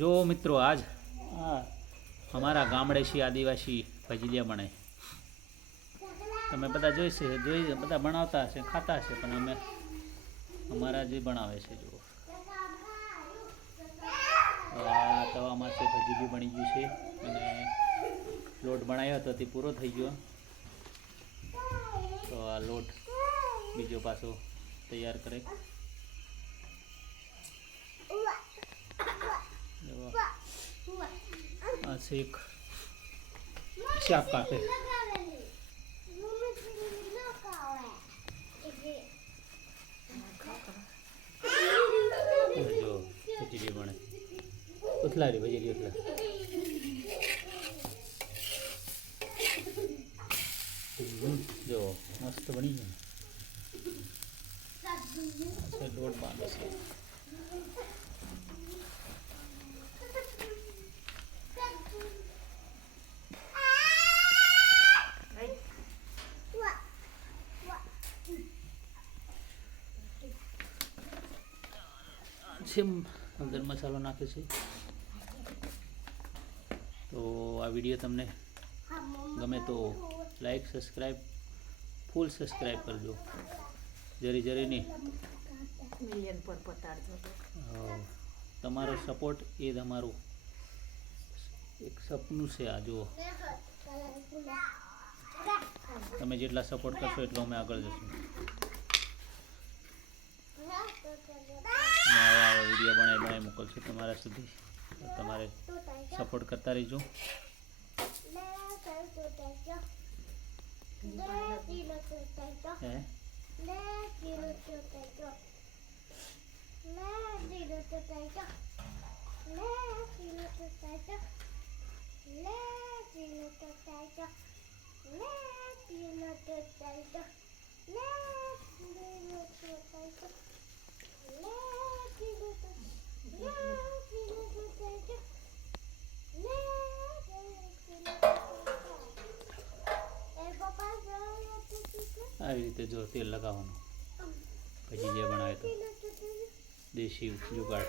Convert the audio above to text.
જો મિત્રો આજ આ અમારા ગામડે છે આદિવાસી ભજીલિયા બનાય તમે બધા જોઈ છે જોઈ બધા બનાવતા હશે ખાતા હશે પણ અમે અમારા જે બનાવે છે જુઓ. આ તવામાં છે ભજીલી બની ગયું છે અને લોટ બનાવ્યો હતો તે પૂરો થઈ ગયો. તો આ લોટ બીજો પાછો તૈયાર કરે. આ શેક શાક કાપે જો ખીચડી બને ઉથલારી ભજીલી ઉથલા જો મસ્ત બની ગયું ને લોટ બાંધે છે છે અંદર મસાલો નાખે છે. તો આ વીડિયો તમને ગમે તો લાઈક સબસ્ક્રાઈબ ફૂલ સબસ્ક્રાઈબ કરજો. જરી જરી નહીં મિલિયન પર પતાડજો. તમારો સપોર્ટ એ તમારું એક સપનું છે આ જુઓ. તમે જેટલા સપોર્ટ કરશો એટલો અમે આગળ જશું. ને આવા આવા વીડિયો બનાવી બનાવી મોકલશું તમારા સુધી. તમારે સપોર્ટ કરતા રહીજો. હે? આવી રીતે જો તેલ લગાવવાનું. પછી જે બનાવે તો. દેશી જુગાડ.